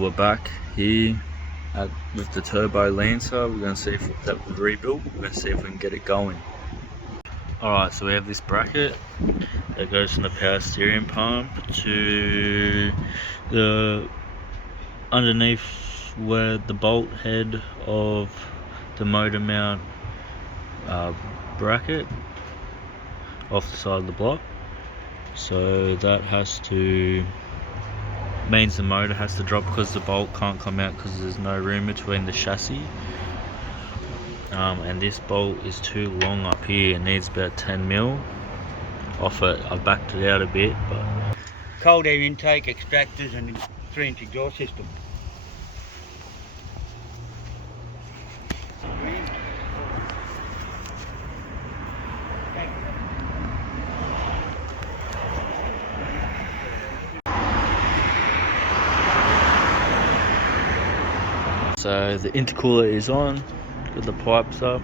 So we're back here with the turbo Lancer. We're going to see if that was rebuilt. We're going to see if we can get it going. Alright, so we have this bracket that goes from the power steering pump to the underneath where the bolt head of the motor mount bracket off the side of the block. So that means the motor has to drop because the bolt can't come out because there's no room between the chassis. And this bolt is too long up here. It needs about 10 mil off it. I backed it out a bit, but cold air intake, extractors, and 3-inch exhaust system. so the intercooler is on. Got the pipes up.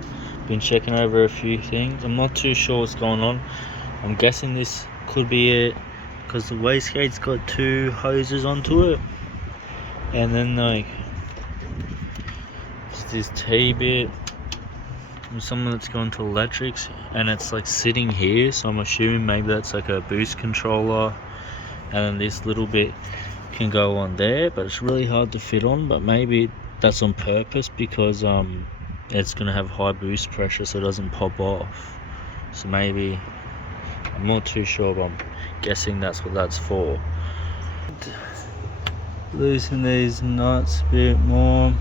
Been checking over a few things. I'm not too sure what's going on. I'm guessing this could be it because the wastegate's got 2 hoses onto it, and then like this T-bit and some that's going to electrics, and it's like sitting here, so I'm assuming maybe that's like a boost controller, and then this little bit can go on there, but it's really hard to fit on. But maybe that's on purpose because it's gonna have high boost pressure so it doesn't pop off. So maybe, I'm not too sure, but I'm guessing that's what that's for. Loosen these nuts a bit more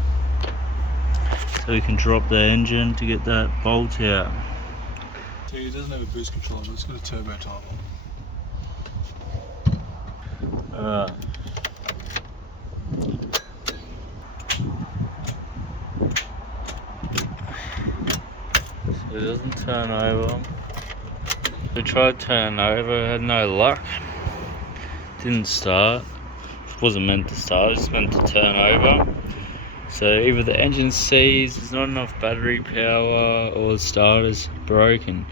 so we can drop the engine to get that bolt out. So it doesn't have a boost controller, but it's got a turbo type on. Alright. So it doesn't turn over. We tried turning over, had no luck. Didn't start. It wasn't meant to start, it was meant to turn over. So either the engine seized, there's not enough battery power, or the starter's broken.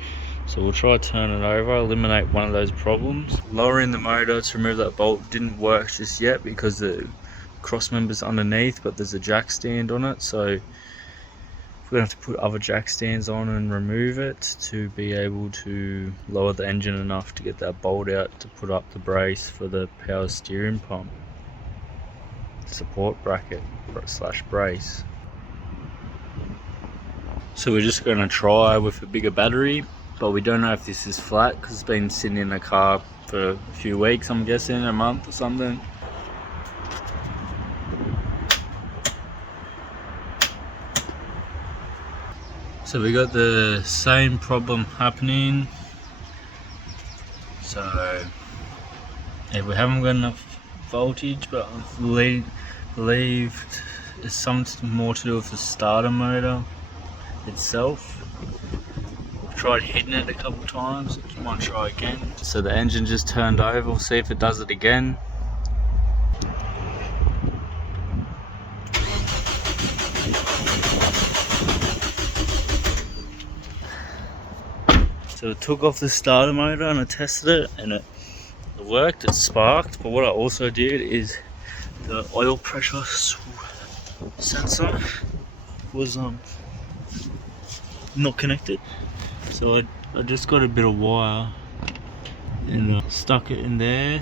So we'll try turning it over, eliminate one of those problems. Lowering the motor to remove that bolt didn't work just yet because the cross member's underneath, but there's a jack stand on it. So we're going to have to put other jack stands on and remove it to be able to lower the engine enough to get that bolt out to put up the brace for the power steering pump support bracket / brace. So we're just going to try with a bigger battery, but we don't know if this is flat because it's been sitting in the car for a few weeks, I'm guessing a month or something. So we got the same problem happening. So if we haven't got enough voltage, but I believe it's something more to do with the starter motor itself. We've tried hitting it a couple times, might try again. So the engine just turned over, we'll see if it does it again. So I took off the starter motor and I tested it, and it worked, it sparked. But what I also did is the oil pressure sensor was not connected. So I just got a bit of wire and stuck it in there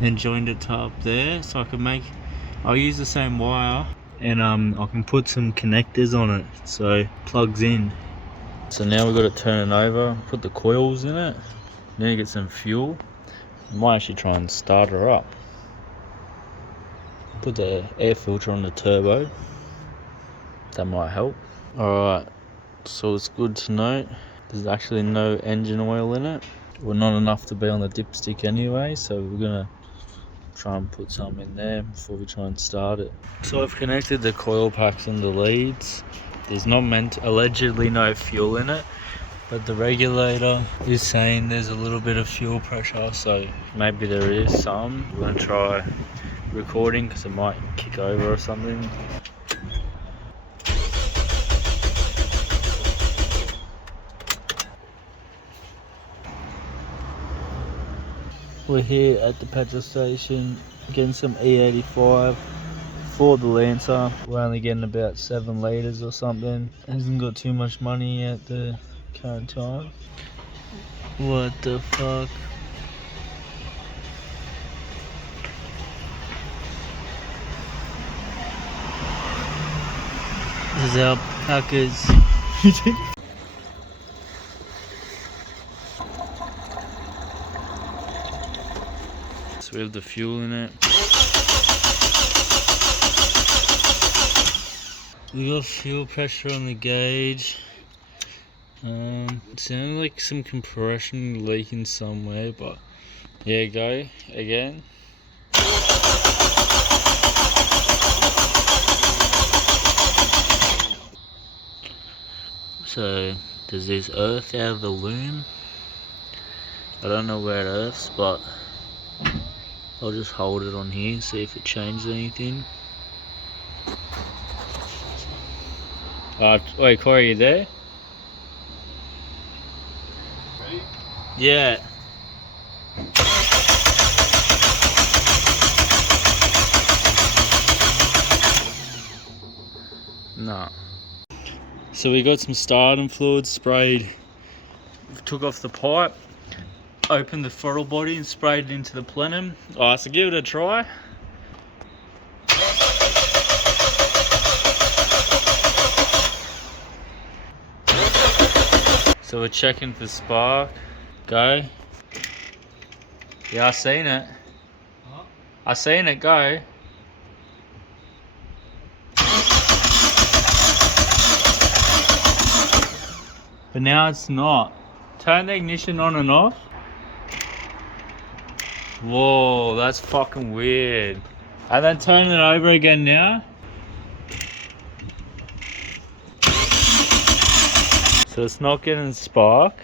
and joined it to up there, so I'll use the same wire, and I can put some connectors on it so it plugs in. So now we've got to turn it over, put the coils in it, then you get some fuel. I might actually try and start her up. Put the air filter on the turbo, that might help. Alright, so it's good to note there's actually no engine oil in it. Well, not enough to be on the dipstick anyway, so we're gonna try and put some in there before we try and start it. So I've connected the coil packs and the leads. There's allegedly no fuel in it, but the regulator is saying there's a little bit of fuel pressure, so maybe there is some. We're gonna try recording because it might kick over or something. We're here at the petrol station getting some E85 bought the Lancer. We're only getting about 7 litres or something. Hasn't got too much money at the current time. What the fuck? This is alpacas. So we have the fuel in it. We got fuel pressure on the gauge. It sounded like some compression leaking somewhere, but yeah, go again. So there's this earth out of the loom. I don't know where it earths, but I'll just hold it on here, see if it changes anything. Wait, Corey, you there? Ready? Yeah. No. So we got some starting fluid sprayed. Took off the pipe, opened the throttle body and sprayed it into the plenum. Alright, so give it a try. So we're checking for spark. Go. Yeah, I seen it. Huh? I seen it go. But now it's not. Turn the ignition on and off. Whoa, that's fucking weird. And then turn it over again now. So it's not getting spark.